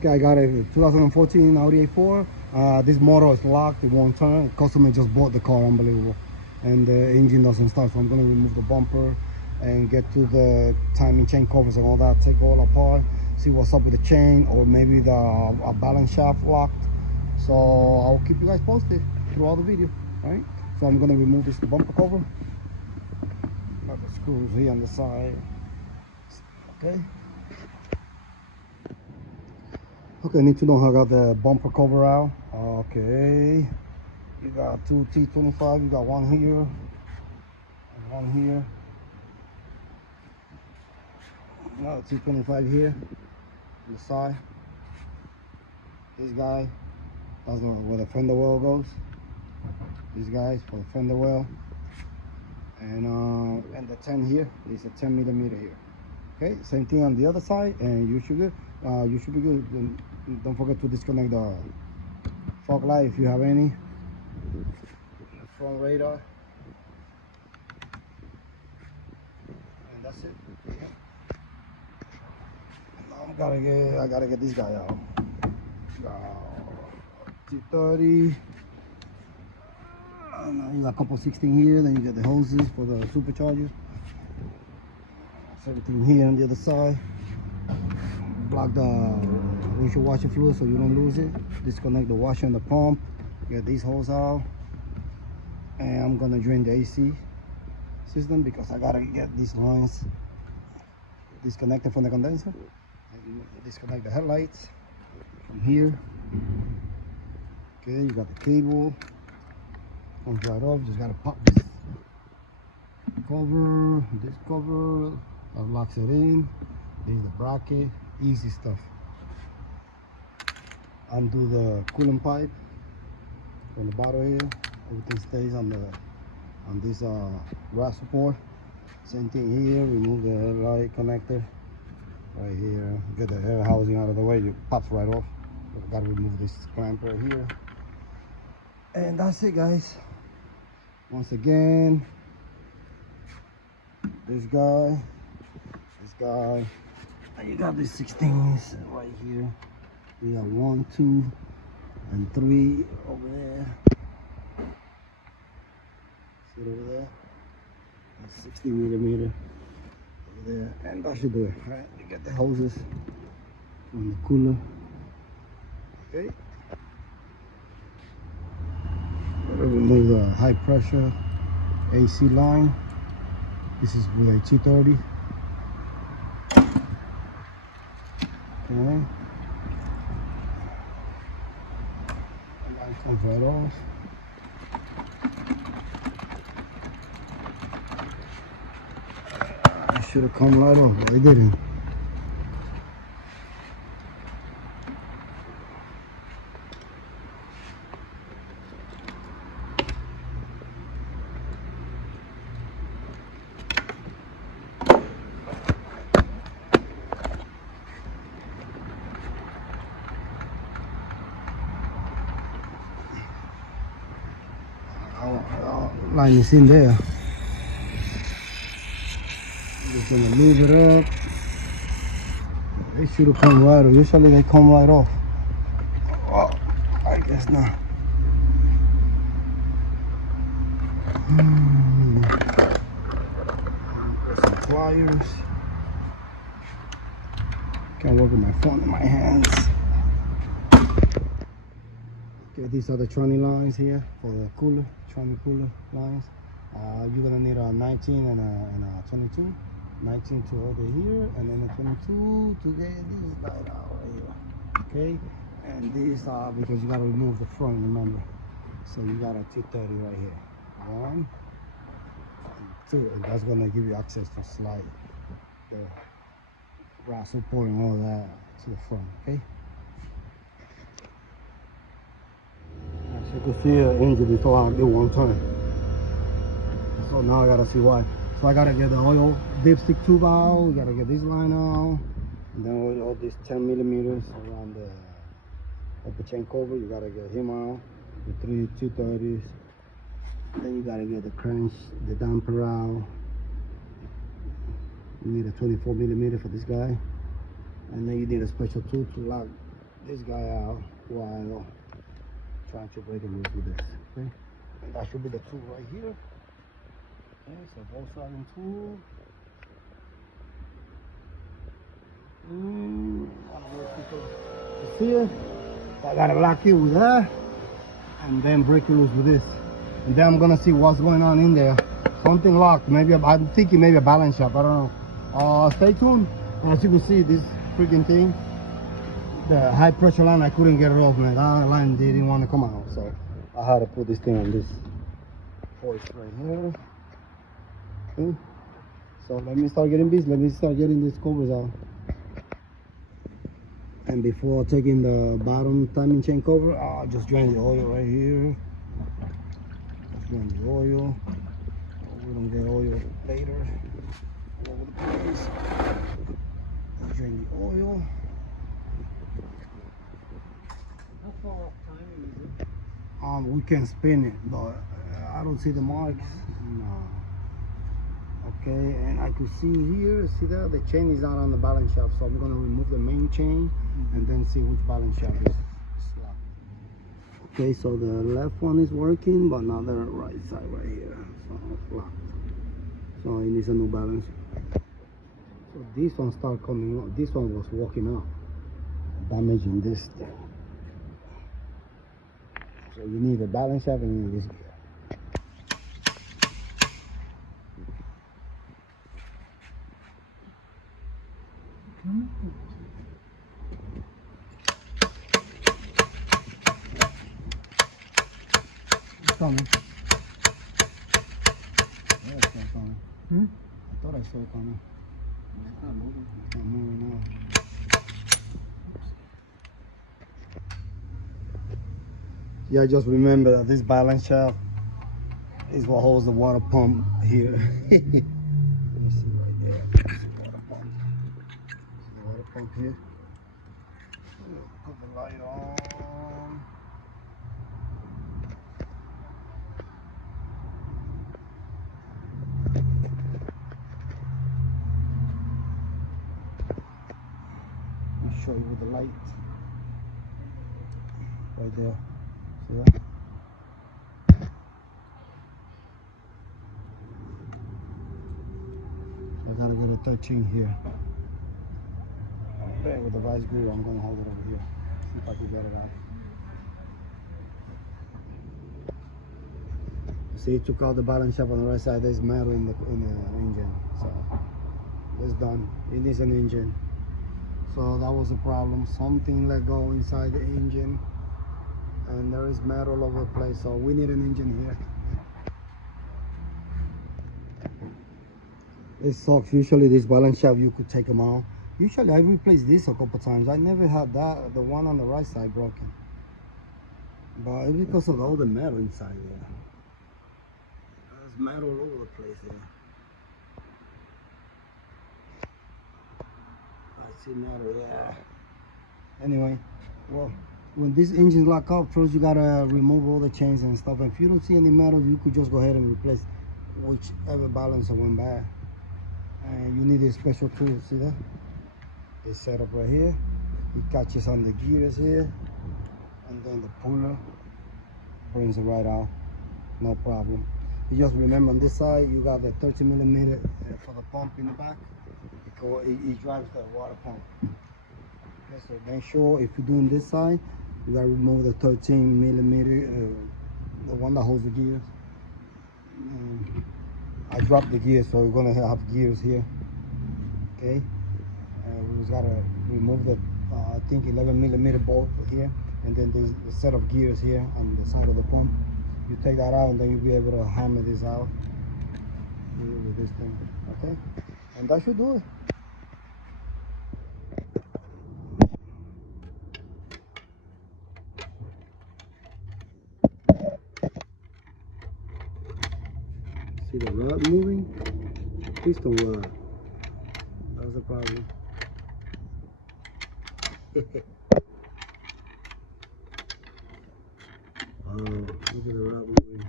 Okay, I got a 2014 Audi A4. This motor is locked, it won't turn. The customer just bought the car, unbelievable. And the engine doesn't start, so I'm gonna remove the bumper and get to the timing chain covers and all that, take all apart, see what's up with the chain, or maybe the balance shaft locked. So I'll keep you guys posted throughout the video, right? So I'm gonna remove this bumper cover. Got the screws here on the side, okay? Okay, I need to know how I got the bumper cover out. Okay, you got two T25, you got one here and one here. Another T25 here on the side. This guy, that's where the fender well goes. These guys for the fender well. And the 10 here is a 10 millimeter here. Okay, same thing on the other side, and you should be good. Don't forget to disconnect the fog light if you have any. The front radar, and that's it. Now I gotta get this guy out. T30. You got a couple 16 here. Then you get the hoses for the supercharger. 17 here on the other side. Block the windshield washer fluid so you don't lose it. Disconnect the washer and the pump. Get these holes out. And I'm gonna drain the AC system because I gotta get these lines disconnected from the condenser. And disconnect the headlights from here. Okay, you got the cable. Comes right off. Just gotta pop this cover. This cover that locks it in. This is the bracket. Easy stuff. Undo the coolant pipe from the bottom here. Everything stays on this brass support. Same thing here. Remove the headlight connector right here. Get the air housing out of the way. It pops right off. But gotta remove this clamp right here. And that's it, guys. Once again, this guy, and you got these 16s right here. We got 1, 2, and 3 over there. See it over there? That's 60 millimeter over there, and that should do it. Right? You get the hoses from the cooler. Okay. Remove the high pressure AC line. This is with a T30. Okay. And that comes right off. It should have come right off, but it didn't. Line is in there. Just gonna move it up. They should have come right off. Usually they come right off. Oh, I guess not. Put some pliers. Can't work with my phone in my hands. Okay, these are the tranny lines here for the cooler, tranny cooler lines. You're gonna need a 19 and a 22. 19 to hold it here, and then a 22 to get this guy out right here. Okay, and these are because you gotta remove the front, remember. So you got a 230 right here. 1 and 2, and that's gonna give you access to slide the brass support and all that to the front. Okay. As you can see, the engine is allowed to do 1 turn. So now I gotta see why. So I gotta get the oil dipstick tube out. We gotta get this line out, and then all these 10 millimeters around the chain cover. You gotta get him out. The 3 230s. Then you gotta get the crank, the damper out. You need a 24 millimeter for this guy, and then you need a special tool to lock this guy out while trying to break it loose with this. Okay, and that should be the tool right here. Okay, so Volkswagen tool. I don't know if people can see it. I gotta lock it with that, and then break it loose with this. And then I'm gonna see what's going on in there. Something locked. Maybe I'm thinking maybe a balance shaft. I don't know. Stay tuned. As you can see, this freaking thing, the high pressure line, I couldn't get it off, man. That line didn't want to come out, so I had to put this thing on this hoist right here. Okay. So let me start getting busy. Let me start getting these covers out. And before taking the bottom timing chain cover, I'll just drain the oil right here. Just drain the oil. We don't get oil later all over the place. Just drain the oil. How far off timing is it? We can spin it, but I don't see the marks. No. Okay, and I could see here, see that the chain is not on the balance shaft, so I'm gonna remove the main chain and then see which balance shaft is locked. Okay, so the left one is working, but not the right side right here, so it's locked. So it needs a new balance. So this one start coming out. This one was walking out, damaging this thing. So you need a balance shaft and you need this gear. It's coming. Yeah, it's not coming. I thought I saw it coming. It's not moving. It's not moving now. Yeah, just remember that this balance shaft is what holds the water pump here. Let me see right there. That's the water pump. This is the water pump here. Put the light on. Let me show you with the light. Right there. See that? I gotta get a 13 here. Okay, with the vice grip, I'm gonna hold it over here. See if I can get it out. See, it took out the balance shaft on the right side. There's metal in the engine, so it's done. It needs an engine. So that was a problem. Something let go inside the engine, and there is metal all over the place. So we need an engine here. It sucks. Usually this balance shaft you could take them out. Usually I replaced this a couple times. I never had that, the one on the right side broken. But it's because of all the metal inside there. There's metal all over the place there. I see metal, yeah. Anyway, well, when this engine lock up, first you gotta remove all the chains and stuff. And if you don't see any metal, you could just go ahead and replace whichever balancer went bad. And you need a special tool, see that? It's set up right here. It catches on the gears here, and then the puller brings it right out, no problem. You just remember on this side, you got the 30mm for the pump in the back. It drives the water pump. Okay, so make sure if you're doing this side, you gotta remove the 13mm, the one that holds the gears. I dropped the gears, so we're gonna have gears here. Okay, we just gotta remove the I think 11mm bolt here, and then there's a set of gears here on the side of the pump. You take that out, and then you'll be able to hammer this out with this thing. Okay, and that should do it. See the rod moving? Piston rod. That was a problem. Oh, look at the rod moving.